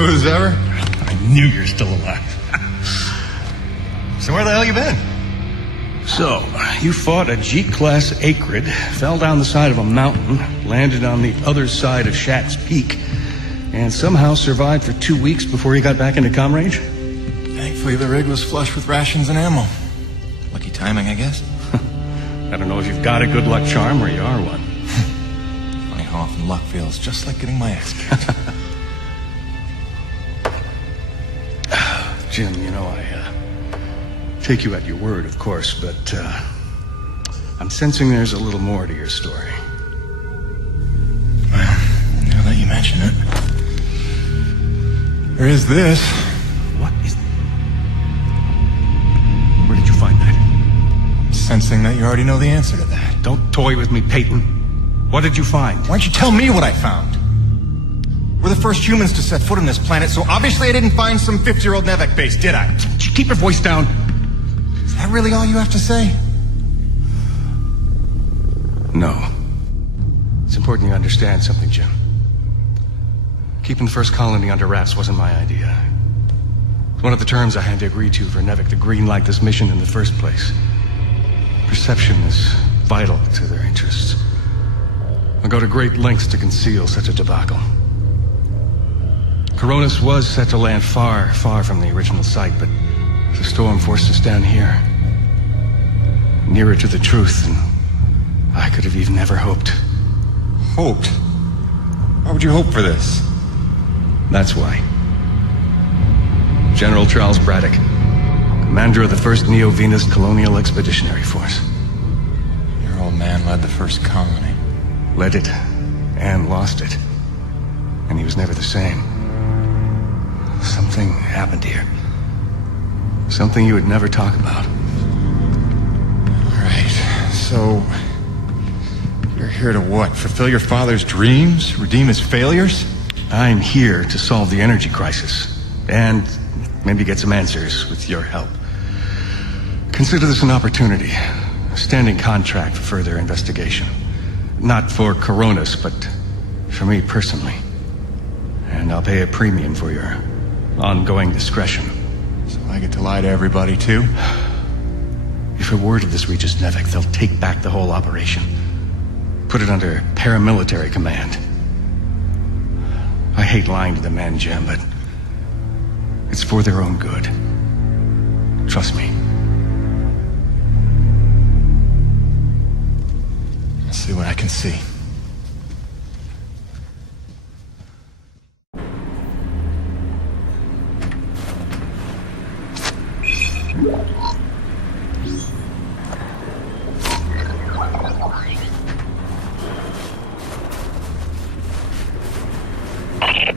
Smooth as ever? I knew you're still alive. So where the hell you been? So, you fought a G-class Acrid, fell down the side of a mountain, landed on the other side of Shat's Peak, and somehow survived for 2 weeks before you got back into comm range? Thankfully, the rig was flush with rations and ammo. Lucky timing, I guess. I don't know if you've got a good luck charm or you are one. Funny how often luck feels just like getting my ass kicked. Jim, you know, I take you at your word, of course, but I'm sensing there's a little more to your story. Well, now that you mention it, there is this. What is... Where did you find that? I'm sensing that you already know the answer to that. Don't toy with me, Peyton. What did you find? Why don't you tell me what I found? We're the first humans to set foot on this planet, so obviously I didn't find some 50-year-old Nevek base, did I? Keep your voice down. Is that really all you have to say? No. It's important you understand something, Jim. Keeping the first colony under wraps wasn't my idea. It's one of the terms I had to agree to for Nevek to greenlight this mission in the first place. Perception is vital to their interests. I'll go to great lengths to conceal such a debacle. Coronis was set to land far, far from the original site, but the storm forced us down here. Nearer to the truth than I could have even ever hoped. Hoped? Why would you hope for this? That's why. General Charles Braddock, commander of the 1st Neo-Venus Colonial Expeditionary Force. Your old man led the first colony. Led it, and lost it. And he was never the same. Something happened here. Something you would never talk about. All right, so... you're here to what? Fulfill your father's dreams? Redeem his failures? I'm here to solve the energy crisis. And maybe get some answers with your help. Consider this an opportunity. A standing contract for further investigation. Not for Coronis, but for me personally. And I'll pay a premium for your ongoing discretion. So I get to lie to everybody, too? If a word of this reaches Nevek, they'll take back the whole operation. Put it under paramilitary command. I hate lying to the men, Jim, but it's for their own good. Trust me. I'll see what I can see.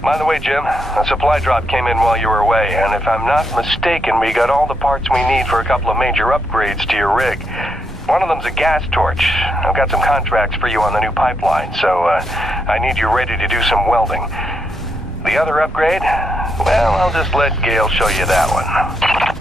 By the way, Jim, a supply drop came in while you were away, and if I'm not mistaken, we got all the parts we need for a couple of major upgrades to your rig. One of them's a gas torch. I've got some contracts for you on the new pipeline, so I need you ready to do some welding. The other upgrade? Well, I'll just let Gale show you that one.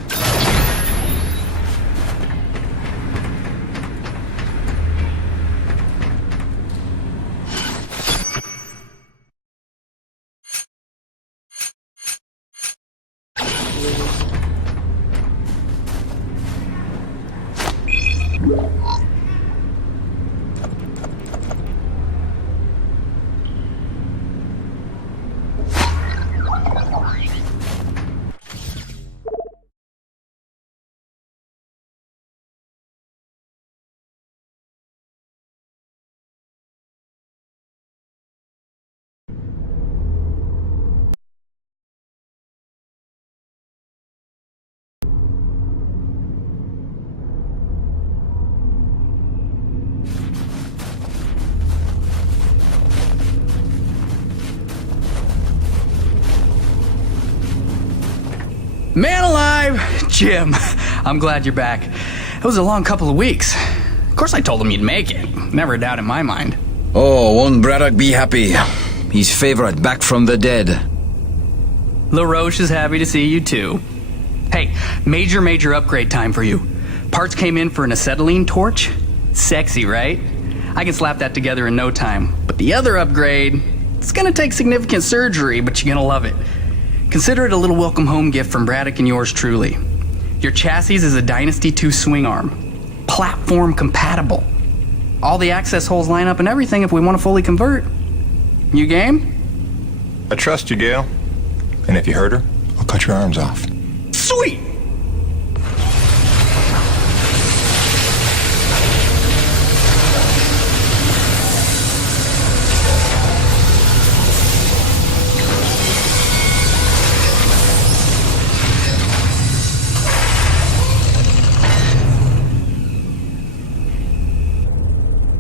Man alive! Jim, I'm glad you're back. It was a long couple of weeks. Of course I told him you'd make it. Never a doubt in my mind. Oh, won't Braddock be happy? His favorite back from the dead. LaRoche is happy to see you too. Hey, major upgrade time for you. Parts came in for an acetylene torch. Sexy, right? I can slap that together in no time. But the other upgrade, it's gonna take significant surgery, but you're gonna love it. Consider it a little welcome home gift from Braddock and yours truly. Your chassis is a Dynasty 2 swing arm. Platform compatible. All the access holes line up and everything if we want to fully convert. You game? I trust you, Gale. And if you hurt her, I'll cut your arms off. Sweet!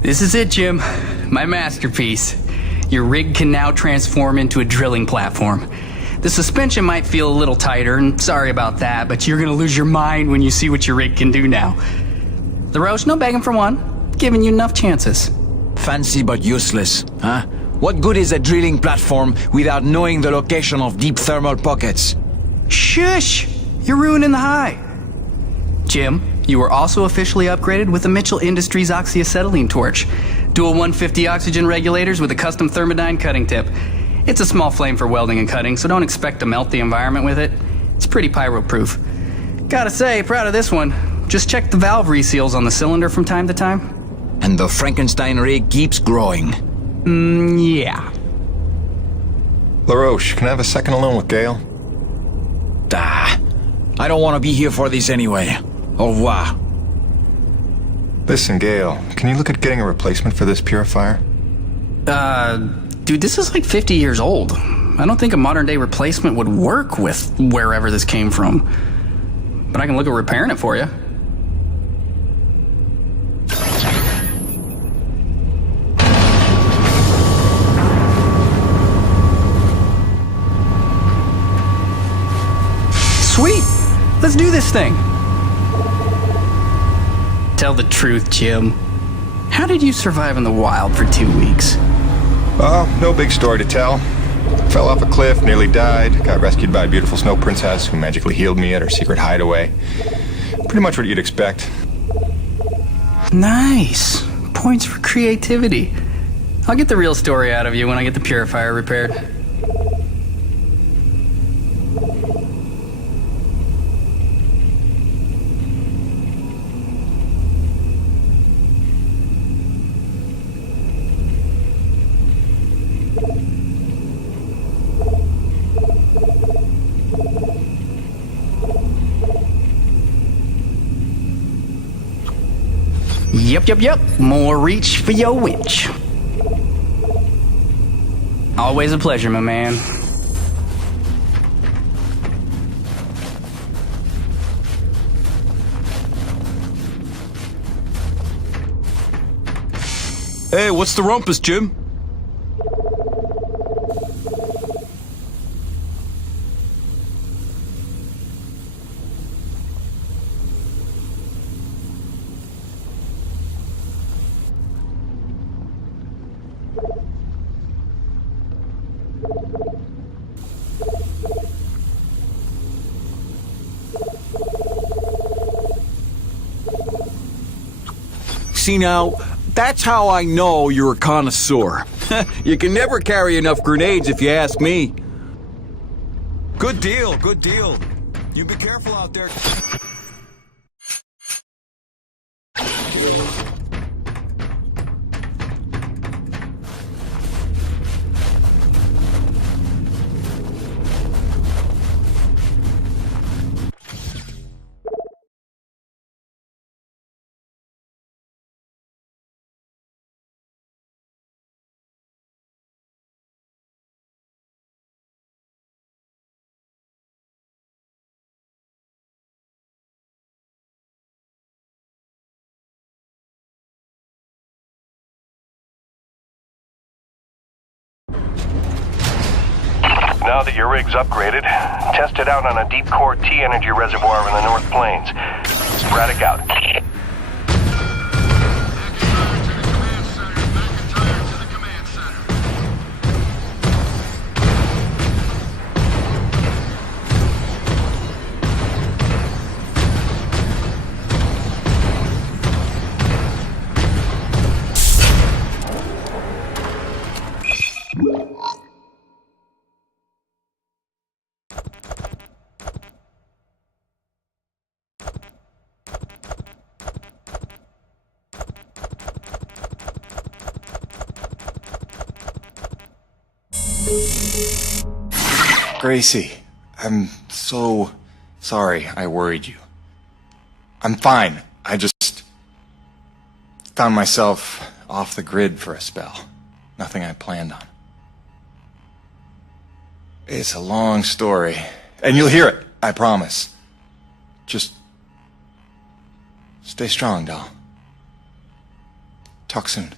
This is it, Jim. My masterpiece. Your rig can now transform into a drilling platform. The suspension might feel a little tighter, and sorry about that, but you're gonna lose your mind when you see what your rig can do now. LaRoche, no begging for one. Giving you enough chances. Fancy but useless, huh? What good is a drilling platform without knowing the location of deep thermal pockets? Shush! You're ruining the high. Jim, you were also officially upgraded with the Mitchell Industries oxyacetylene torch. Dual 150 oxygen regulators with a custom Thermodyne cutting tip. It's a small flame for welding and cutting, so don't expect to melt the environment with it. It's pretty pyro-proof. Gotta say, proud of this one. Just check the valve reseals on the cylinder from time to time. And the Frankenstein rig keeps growing. Yeah. LaRoche, can I have a second alone with Gale? I don't want to be here for this anyway. Au revoir. Listen, Gale, can you look at getting a replacement for this purifier? Dude, this is like 50 years old. I don't think a modern day replacement would work with wherever this came from. But I can look at repairing it for you. Sweet! Let's do this thing! Tell the truth, Jim. How did you survive in the wild for 2 weeks? Oh, no big story to tell. Fell off a cliff, nearly died, got rescued by a beautiful snow princess who magically healed me at her secret hideaway. Pretty much what you'd expect. Nice. Points for creativity. I'll get the real story out of you when I get the purifier repaired. Yep. More reach for your witch. Always a pleasure, my man. Hey, what's the rumpus, Jim? See now, that's how I know you're a connoisseur. You can never carry enough grenades if you ask me. Good deal. You be careful out there. Now that your rig's upgraded, test it out on a deep core T-energy reservoir in the North Plains. Braddock out. Gracie, I'm so sorry I worried you. I'm fine. I just found myself off the grid for a spell. Nothing I planned on. It's a long story, and you'll hear it, I promise. Just stay strong, doll. Talk soon.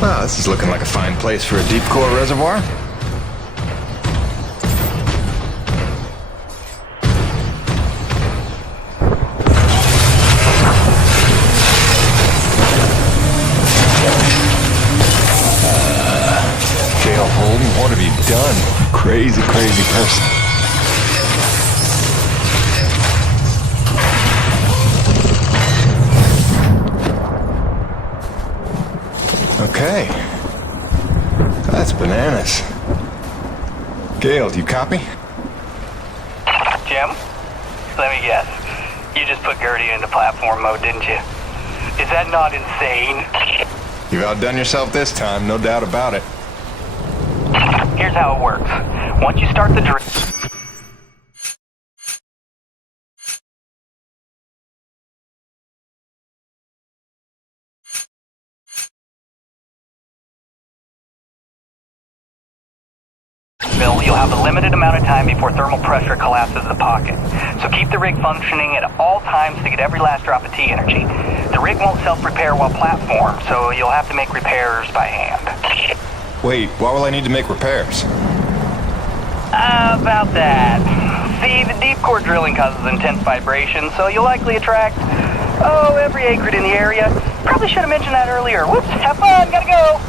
Wow, this is looking like a fine place for a deep core reservoir. Gail Holden, what have you done? Crazy, crazy person. Okay. That's bananas. Gail, do you copy? Jim? Let me guess. You just put Gertie into platform mode, didn't you? Is that not insane? You've outdone yourself this time, no doubt about it. Here's how it works. Once you start the drill... You'll have a limited amount of time before thermal pressure collapses the pocket. So keep the rig functioning at all times to get every last drop of T energy. The rig won't self-repair while platform, so you'll have to make repairs by hand. Wait, why will I need to make repairs? About that. See, the deep core drilling causes intense vibration, so you'll likely attract, every acrid in the area. Probably should have mentioned that earlier. Whoops, have fun, gotta go!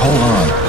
hold on.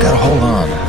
Gotta hold on.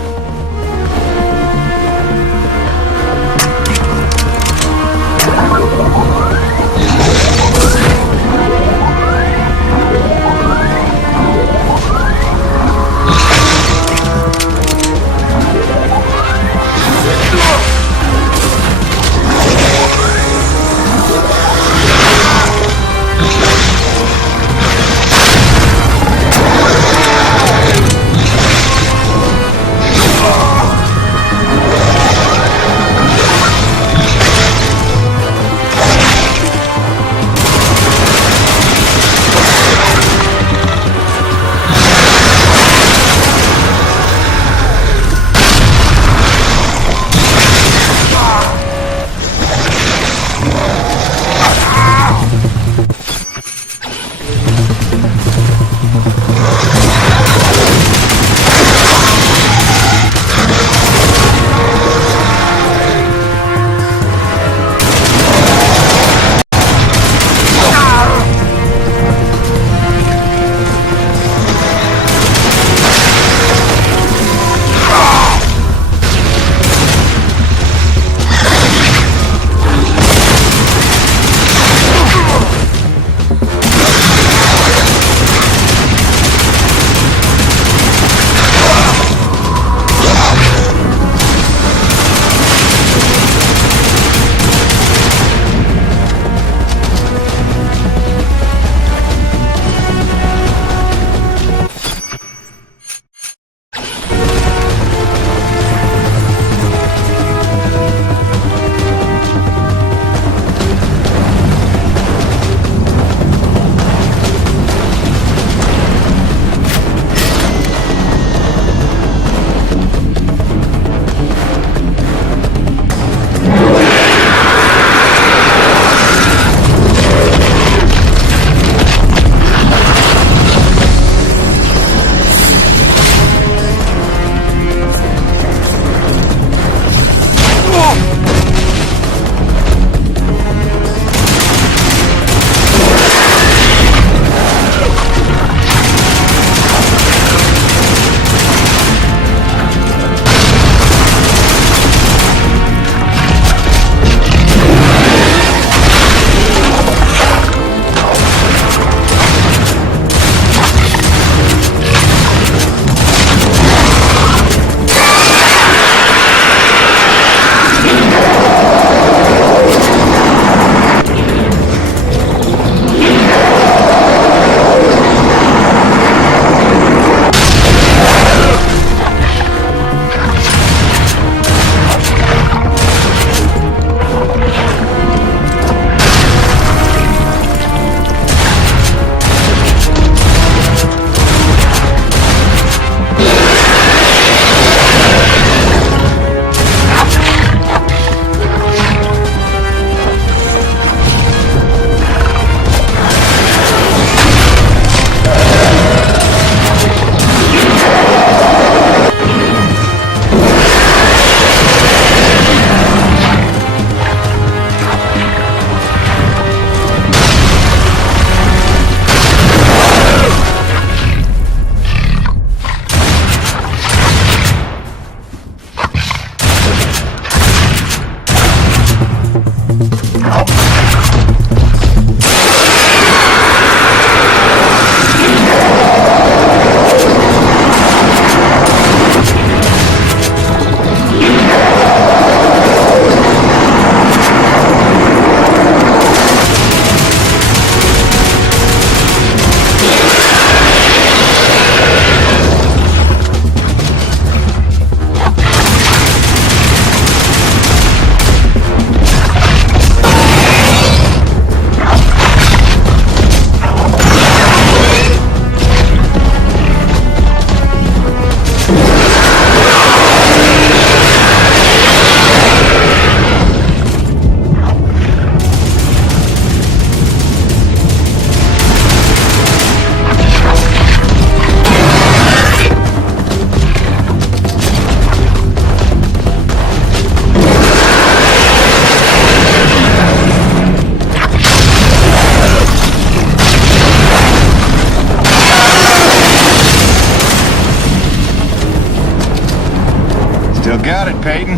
got it, Peyton.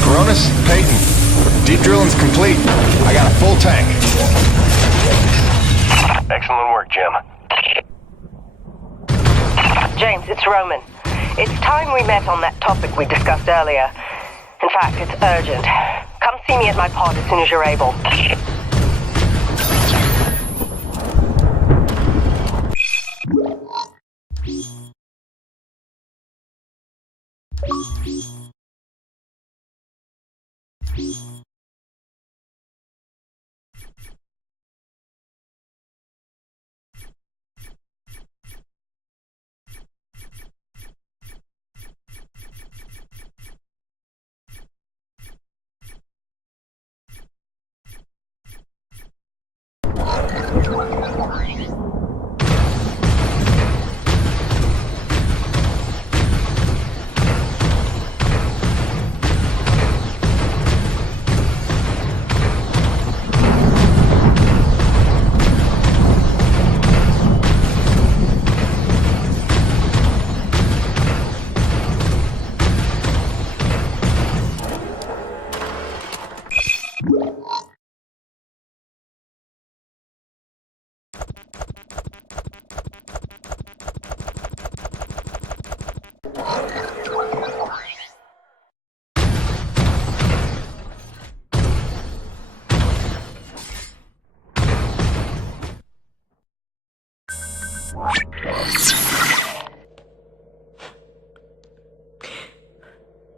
Cronus, Peyton. Deep drilling's complete. I got a full tank. Excellent work, Jim. James, it's Roman. It's time we met on that topic we discussed earlier. In fact, it's urgent. Come see me at my pod as soon as you're able.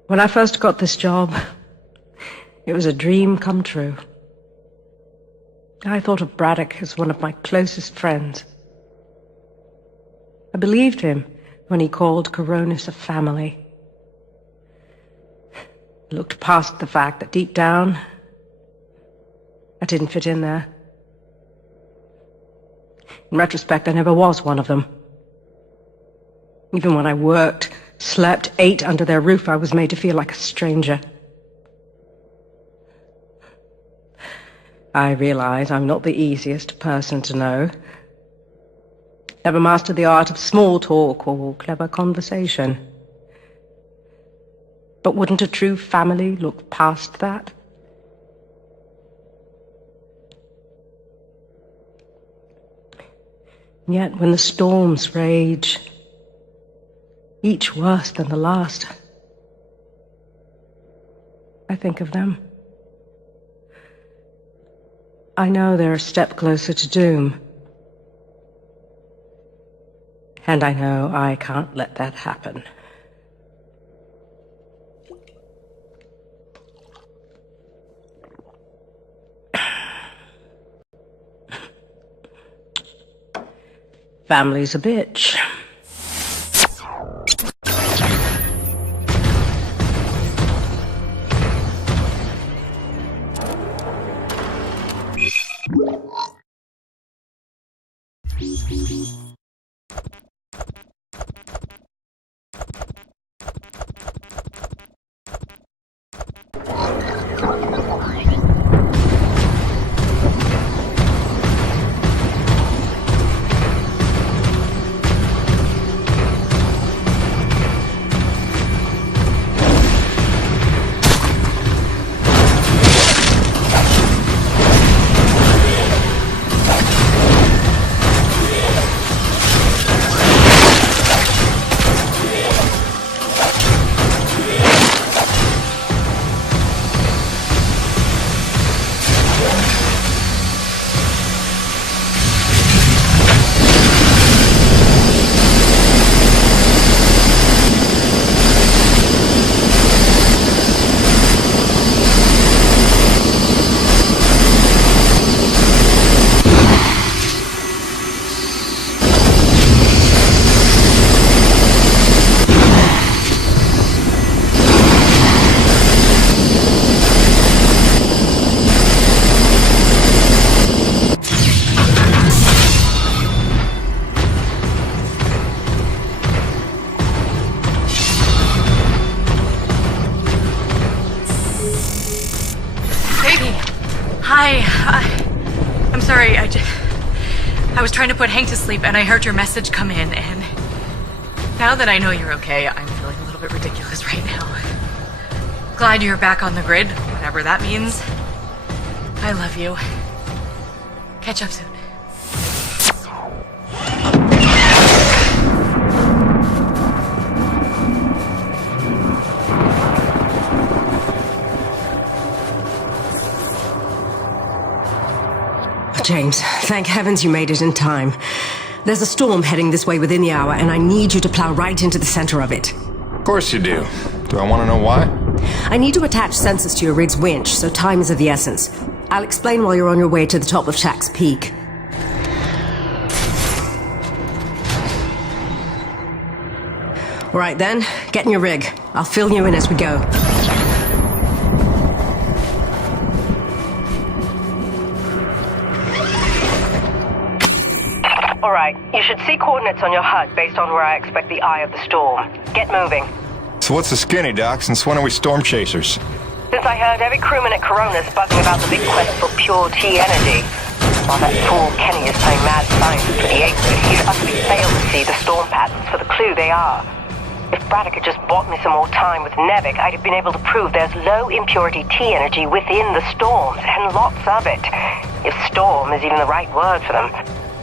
When I first got this job, it was a dream come true. I thought of Braddock as one of my closest friends. I believed him when he called Coronis a family. I looked past the fact that deep down, I didn't fit in there. In retrospect, I never was one of them. Even when I worked, slept, ate under their roof, I was made to feel like a stranger. I realize I'm not the easiest person to know. Never mastered the art of small talk or clever conversation. But wouldn't a true family look past that? And yet, when the storms rage, each worse than the last, I think of them. I know they're a step closer to doom. And I know I can't let that happen. Family's a bitch. Hi. I'm sorry. I was trying to put Hank to sleep and I heard your message come in, and now that I know you're okay, I'm feeling a little bit ridiculous right now. Glad you're back on the grid, whatever that means. I love you. Catch up soon. James, thank heavens you made it in time. There's a storm heading this way within the hour, and I need you to plow right into the center of it. Of course you do. Do I want to know why? I need to attach sensors to your rig's winch, so time is of the essence. I'll explain while you're on your way to the top of Shack's Peak. All right then, get in your rig. I'll fill you in as we go. All right, you should see coordinates on your HUD based on where I expect the eye of the storm. Get moving. So what's the skinny, Doc? Since when are we storm chasers? Since I heard every crewman at Corona's buzzing about the big quest for pure T energy. While that fool Kenny is playing mad science for the Aces, he's utterly failed to see the storm patterns for the clue they are. If Braddock had just bought me some more time with Nevik, I'd have been able to prove there's low impurity T energy within the storms, and lots of it. If storm is even the right word for them.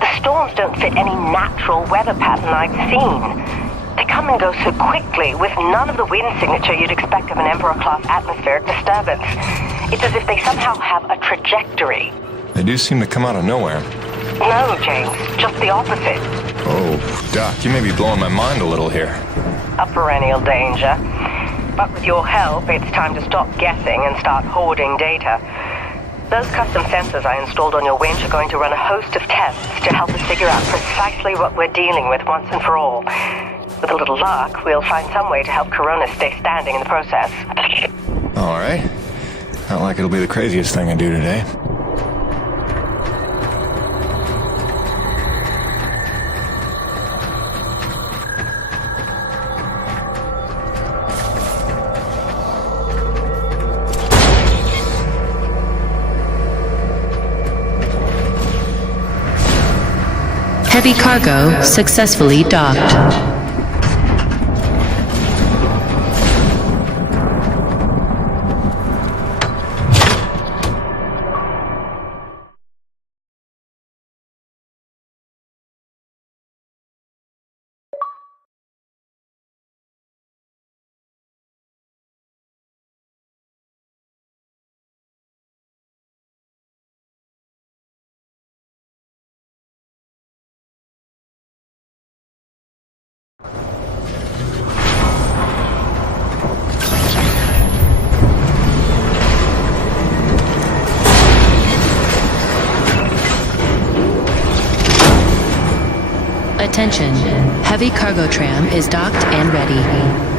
The storms don't fit any natural weather pattern I've seen. They come and go so quickly, with none of the wind signature you'd expect of an Emperor-class atmospheric disturbance. It's as if they somehow have a trajectory. They do seem to come out of nowhere. No, James, just the opposite. Oh, Doc, you may be blowing my mind a little here. A perennial danger. But with your help, it's time to stop guessing and start hoarding data. Those custom sensors I installed on your winch are going to run a host of tests to help us figure out precisely what we're dealing with once and for all. With a little luck, we'll find some way to help Corona stay standing in the process. All right. Not like it'll be the craziest thing I do today. Heavy cargo successfully docked. Attention, heavy cargo tram is docked and ready.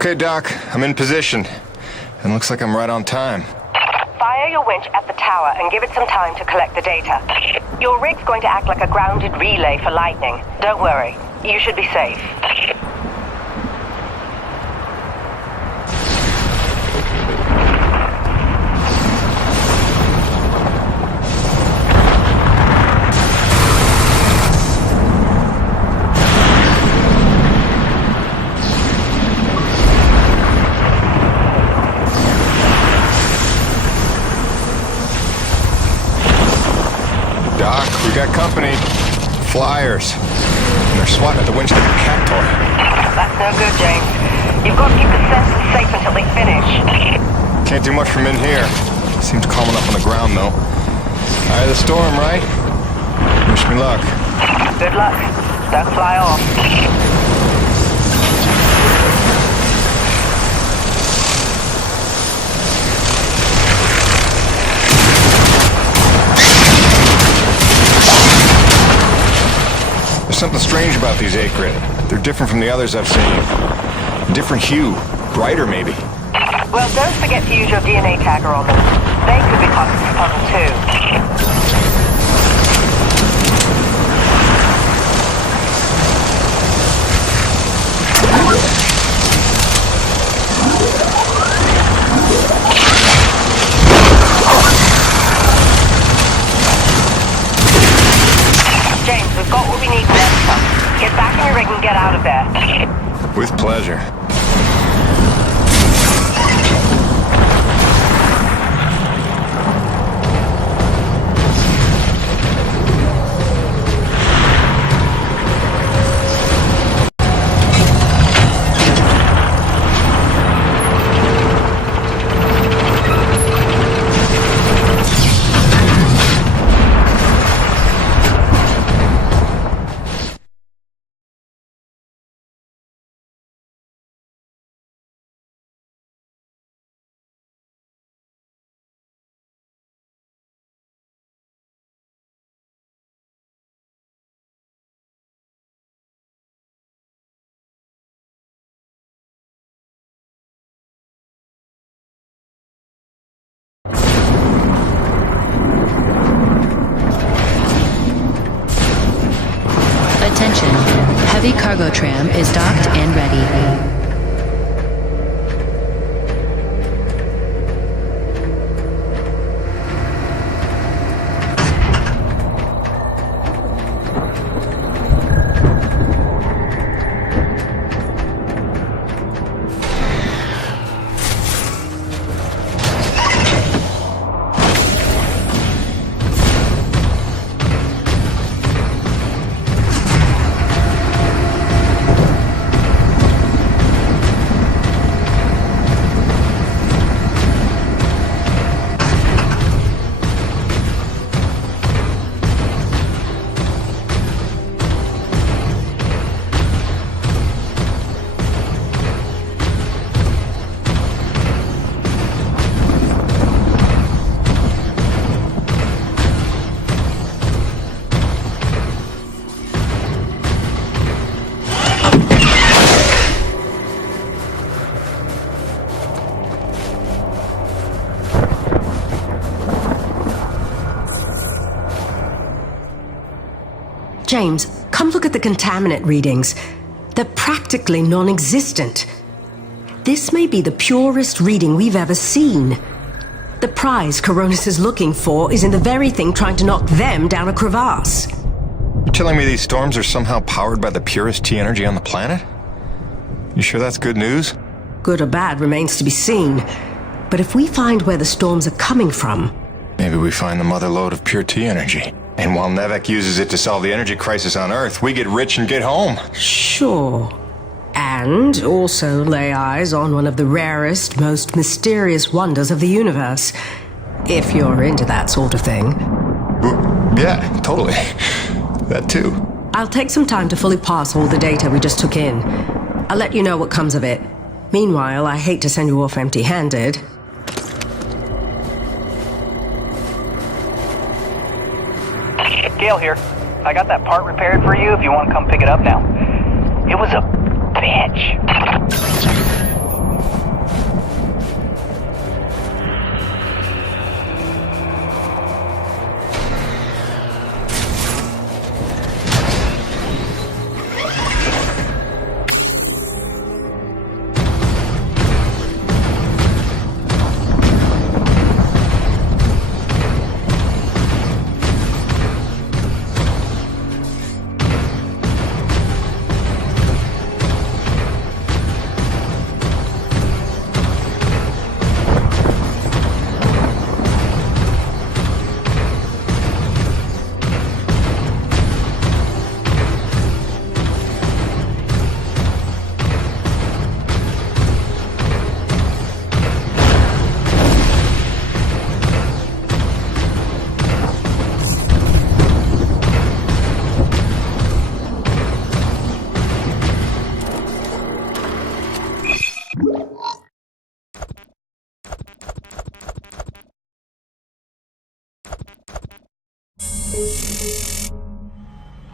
Okay, Doc, I'm in position. And looks like I'm right on time. Fire your winch at the tower and give it some time to collect the data. Your rig's going to act like a grounded relay for lightning. Don't worry, you should be safe. Doc, we got company. Flyers. And they're swatting at the winch like a cat toy. That's no good, James. You've got to keep the sensors safe until they finish. Can't do much from in here. Seems calm enough on the ground, though. Eye of the storm, right? Wish me luck. Good luck. Don't fly off. There's something strange about these Akrid. They're different from the others I've seen. Different hue. Brighter, maybe. Well, don't forget to use your DNA tagger on them. They could be part of this puzzle, too. James, we've got what we need for some. Get back in your rig and get out of there. With pleasure. Attention, heavy cargo tram is docked and ready. James, come look at the contaminant readings. They're practically non-existent. This may be the purest reading we've ever seen. The prize Coronis is looking for is in the very thing trying to knock them down a crevasse. You're telling me these storms are somehow powered by the purest T-energy on the planet? You sure that's good news? Good or bad remains to be seen. But if we find where the storms are coming from... Maybe we find the mother lode of pure T-energy. And while Nevek uses it to solve the energy crisis on Earth, we get rich and get home. Sure. And also lay eyes on one of the rarest, most mysterious wonders of the universe. If you're into that sort of thing. Yeah, totally. That too. I'll take some time to fully parse all the data we just took in. I'll let you know what comes of it. Meanwhile, I hate to send you off empty-handed. Gale here. I got that part repaired for you if you want to come pick it up now. It was a bitch.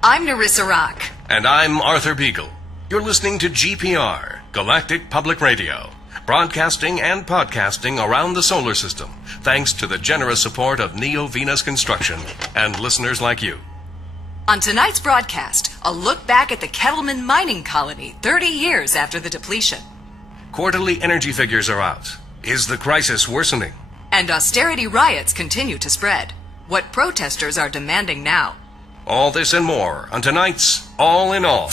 I'm Narissa Rock. And I'm Arthur Beagle. You're listening to GPR, Galactic Public Radio, broadcasting and podcasting around the solar system, thanks to the generous support of Neo Venus Construction and listeners like you. On tonight's broadcast, a look back at the Kettleman mining colony 30 years after the depletion. Quarterly energy figures are out. Is the crisis worsening? And austerity riots continue to spread. What protesters are demanding now. All this and more on tonight's All in All.